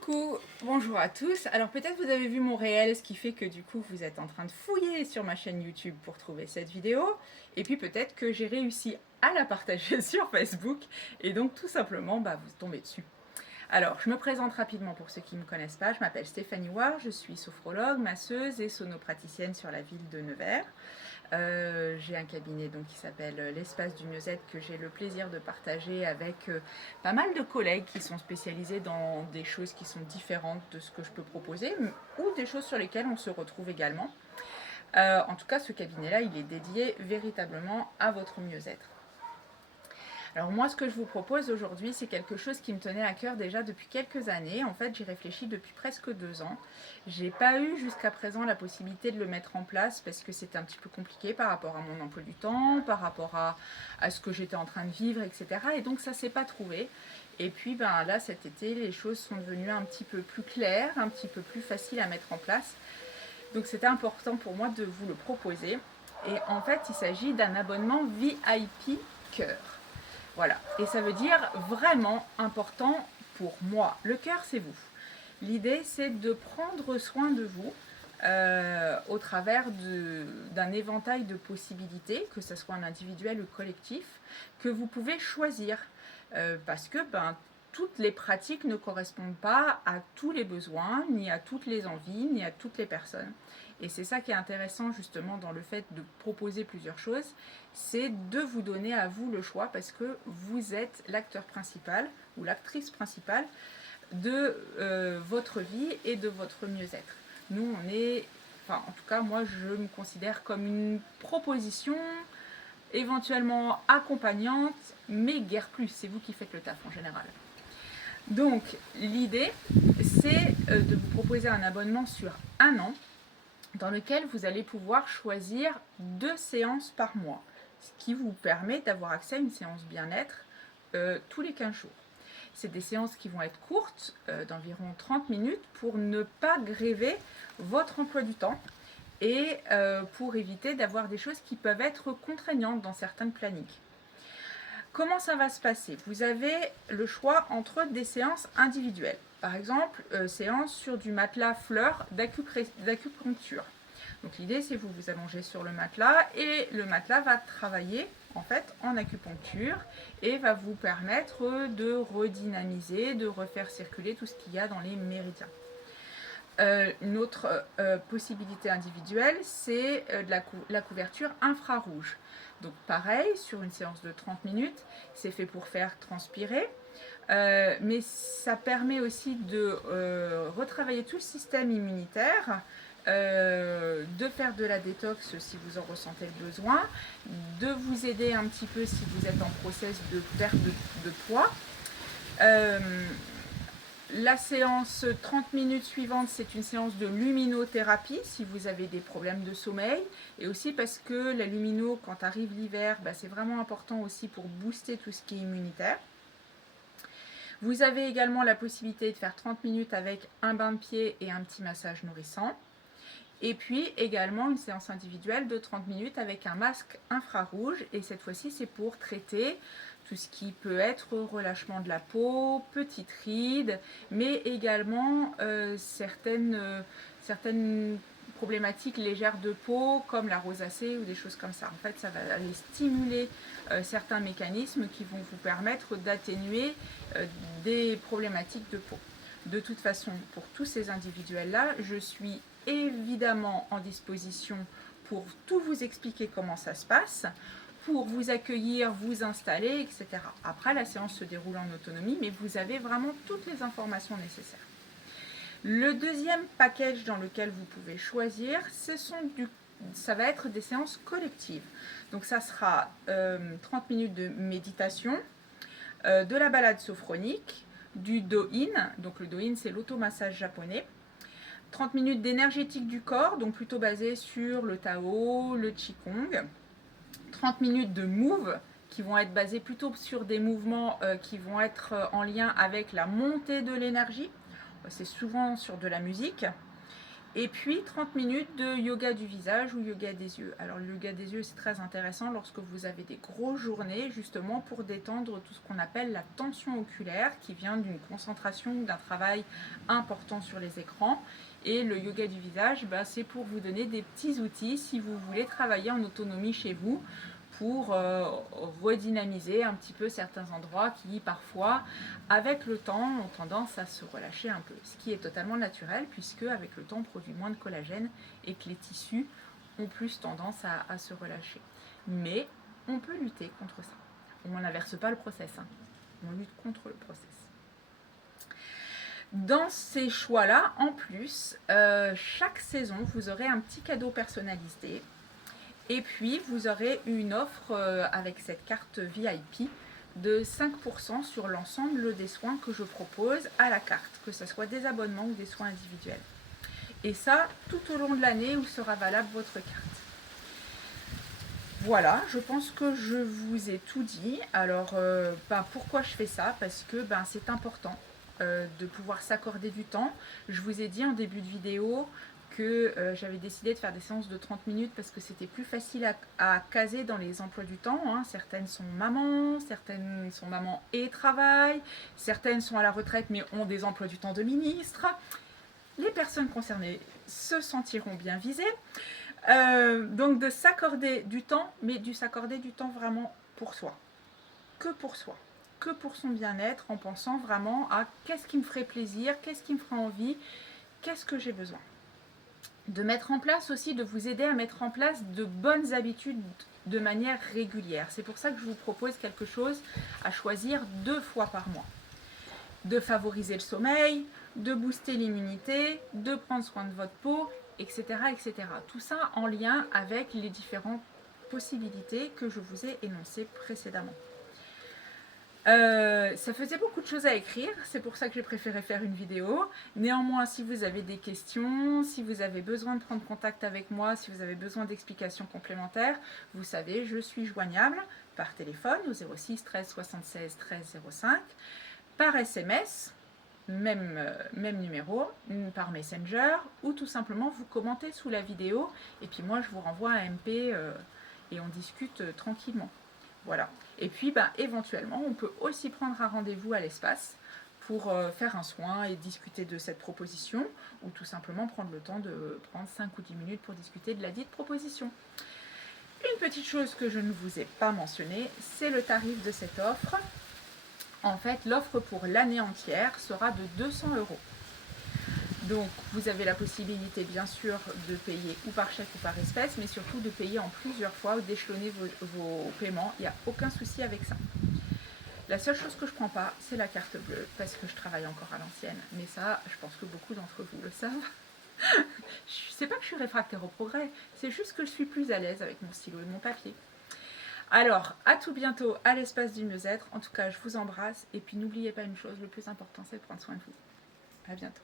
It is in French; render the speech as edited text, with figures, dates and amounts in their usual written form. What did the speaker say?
Coucou, bonjour à tous. Alors peut-être vous avez vu mon réel, ce qui fait que du coup vous êtes en train de fouiller sur ma chaîne YouTube pour trouver cette vidéo. Et puis peut-être que j'ai réussi à la partager sur Facebook et donc tout simplement vous tombez dessus. Alors je me présente rapidement pour ceux qui ne me connaissent pas. Je m'appelle Stéphanie Ward, je suis sophrologue, masseuse et sonopraticienne sur la ville de Nevers. J'ai un cabinet donc qui s'appelle l'Espace du Mieux-être que j'ai le plaisir de partager avec pas mal de collègues qui sont spécialisés dans des choses qui sont différentes de ce que je peux proposer ou des choses sur lesquelles on se retrouve également. En tout cas, ce cabinet-là, il est dédié véritablement à votre mieux-être. Alors moi, ce que je vous propose aujourd'hui, c'est quelque chose qui me tenait à cœur déjà depuis quelques années. En fait, j'y réfléchis depuis presque 2 ans. J'ai pas eu jusqu'à présent la possibilité de le mettre en place parce que c'était un petit peu compliqué par rapport à mon emploi du temps, par rapport à ce que j'étais en train de vivre, etc. Et donc ça s'est pas trouvé. Et puis là, cet été, les choses sont devenues un petit peu plus claires, un petit peu plus faciles à mettre en place. Donc c'était important pour moi de vous le proposer. Et en fait, il s'agit d'un abonnement VIP Cœur. Voilà, et ça veut dire vraiment important pour moi. Le cœur, c'est vous. L'idée, c'est de prendre soin de vous au travers d'un éventail de possibilités, que ce soit un individuel ou collectif, que vous pouvez choisir. Parce que toutes les pratiques ne correspondent pas à tous les besoins, ni à toutes les envies, ni à toutes les personnes. Et c'est ça qui est intéressant justement dans le fait de proposer plusieurs choses, c'est de vous donner à vous le choix parce que vous êtes l'acteur principal ou l'actrice principale de votre vie et de votre mieux-être. Nous, on est, enfin en tout cas moi je me considère comme une proposition éventuellement accompagnante, mais guère plus, c'est vous qui faites le taf en général. Donc l'idée, c'est de vous proposer un abonnement sur 1 an dans lequel vous allez pouvoir choisir 2 séances par mois, ce qui vous permet d'avoir accès à une séance bien-être tous les 15 jours. C'est des séances qui vont être courtes, d'environ 30 minutes, pour ne pas gréver votre emploi du temps et pour éviter d'avoir des choses qui peuvent être contraignantes dans certains plannings. Comment ça va se passer? Vous avez le choix entre des séances individuelles. Par exemple, séance sur du matelas fleurs d'acupuncture. Donc l'idée, c'est que vous vous allongez sur le matelas et le matelas va travailler en fait en acupuncture et va vous permettre de redynamiser, de refaire circuler tout ce qu'il y a dans les méridiens. Une autre possibilité individuelle, c'est la couverture infrarouge. Donc pareil, sur une séance de 30 minutes, c'est fait pour faire transpirer, mais ça permet aussi de retravailler tout le système immunitaire, de faire de la détox si vous en ressentez le besoin, de vous aider un petit peu si vous êtes en process de perte de poids. La séance 30 minutes suivante, c'est une séance de luminothérapie si vous avez des problèmes de sommeil. Et aussi parce que la lumino, quand arrive l'hiver, c'est vraiment important aussi pour booster tout ce qui est immunitaire. Vous avez également la possibilité de faire 30 minutes avec un bain de pied et un petit massage nourrissant. Et puis également une séance individuelle de 30 minutes avec un masque infrarouge. Et cette fois-ci, c'est pour traiter tout ce qui peut être relâchement de la peau, petites rides, mais également certaines problématiques légères de peau comme la rosacée ou des choses comme ça. En fait, ça va aller stimuler certains mécanismes qui vont vous permettre d'atténuer des problématiques de peau. De toute façon, pour tous ces individuels-là, je suis évidemment en disposition pour tout vous expliquer comment ça se passe, pour vous accueillir, vous installer, etc. Après, la séance se déroule en autonomie, mais vous avez vraiment toutes les informations nécessaires. Le deuxième package dans lequel vous pouvez choisir, ça va être des séances collectives. Donc ça sera 30 minutes de méditation, de la balade sophronique, du Do-In, donc le Do-In c'est l'automassage japonais, 30 minutes d'énergétique du corps, donc plutôt basé sur le Tao, le Qigong, 30 minutes de Move, qui vont être basés plutôt sur des mouvements qui vont être en lien avec la montée de l'énergie, c'est souvent sur de la musique, Et puis 30 minutes de yoga du visage ou yoga des yeux. Alors le yoga des yeux, c'est très intéressant lorsque vous avez des grosses journées, justement pour détendre tout ce qu'on appelle la tension oculaire qui vient d'une concentration ou d'un travail important sur les écrans. Et le yoga du visage, c'est pour vous donner des petits outils si vous voulez travailler en autonomie chez vous, pour redynamiser un petit peu certains endroits qui parfois, avec le temps, ont tendance à se relâcher un peu. Ce qui est totalement naturel puisque avec le temps, on produit moins de collagène et que les tissus ont plus tendance à se relâcher. Mais on peut lutter contre ça. On n'inverse pas le process, hein. On lutte contre le process. Dans ces choix-là, en plus, chaque saison, vous aurez un petit cadeau personnalisé. Et puis, vous aurez une offre avec cette carte VIP de 5% sur l'ensemble des soins que je propose à la carte, que ce soit des abonnements ou des soins individuels. Et ça, tout au long de l'année où sera valable votre carte. Voilà, je pense que je vous ai tout dit. Alors, pourquoi je fais ça? Parce que c'est important de pouvoir s'accorder du temps. Je vous ai dit en début de vidéo que j'avais décidé de faire des séances de 30 minutes parce que c'était plus facile à caser dans les emplois du temps, hein. Certaines sont mamans et travaillent, certaines sont à la retraite mais ont des emplois du temps de ministre. Les personnes concernées se sentiront bien visées. Donc de s'accorder du temps, mais de s'accorder du temps vraiment pour soi. Que pour soi. Que pour son bien-être, en pensant vraiment à qu'est-ce qui me ferait plaisir, qu'est-ce qui me ferait envie, qu'est-ce que j'ai besoin. De mettre en place aussi, de vous aider à mettre en place de bonnes habitudes de manière régulière. C'est pour ça que je vous propose quelque chose à choisir 2 fois par mois. De favoriser le sommeil, de booster l'immunité, de prendre soin de votre peau, etc., etc. Tout ça en lien avec les différentes possibilités que je vous ai énoncées précédemment. Ça faisait beaucoup de choses à écrire, c'est pour ça que j'ai préféré faire une vidéo. Néanmoins, si vous avez des questions, si vous avez besoin de prendre contact avec moi, si vous avez besoin d'explications complémentaires, vous savez, je suis joignable par téléphone au 06 13 76 13 05, par SMS, même numéro, par Messenger, ou tout simplement vous commentez sous la vidéo, et puis moi je vous renvoie un MP et on discute tranquillement. Voilà. Et puis, éventuellement, on peut aussi prendre un rendez-vous à l'espace pour faire un soin et discuter de cette proposition, ou tout simplement prendre le temps de prendre 5 ou 10 minutes pour discuter de la dite proposition. Une petite chose que je ne vous ai pas mentionnée, c'est le tarif de cette offre. En fait, l'offre pour l'année entière sera de 200 €. Donc, vous avez la possibilité, bien sûr, de payer ou par chèque ou par espèce, mais surtout de payer en plusieurs fois ou d'échelonner vos paiements. Il n'y a aucun souci avec ça. La seule chose que je ne prends pas, c'est la carte bleue, parce que je travaille encore à l'ancienne. Mais ça, je pense que beaucoup d'entre vous le savent. C'est pas que je suis réfractaire au progrès, c'est juste que je suis plus à l'aise avec mon stylo et mon papier. Alors, à tout bientôt à l'espace du mieux-être. En tout cas, je vous embrasse. Et puis, n'oubliez pas une chose, le plus important, c'est de prendre soin de vous. À bientôt.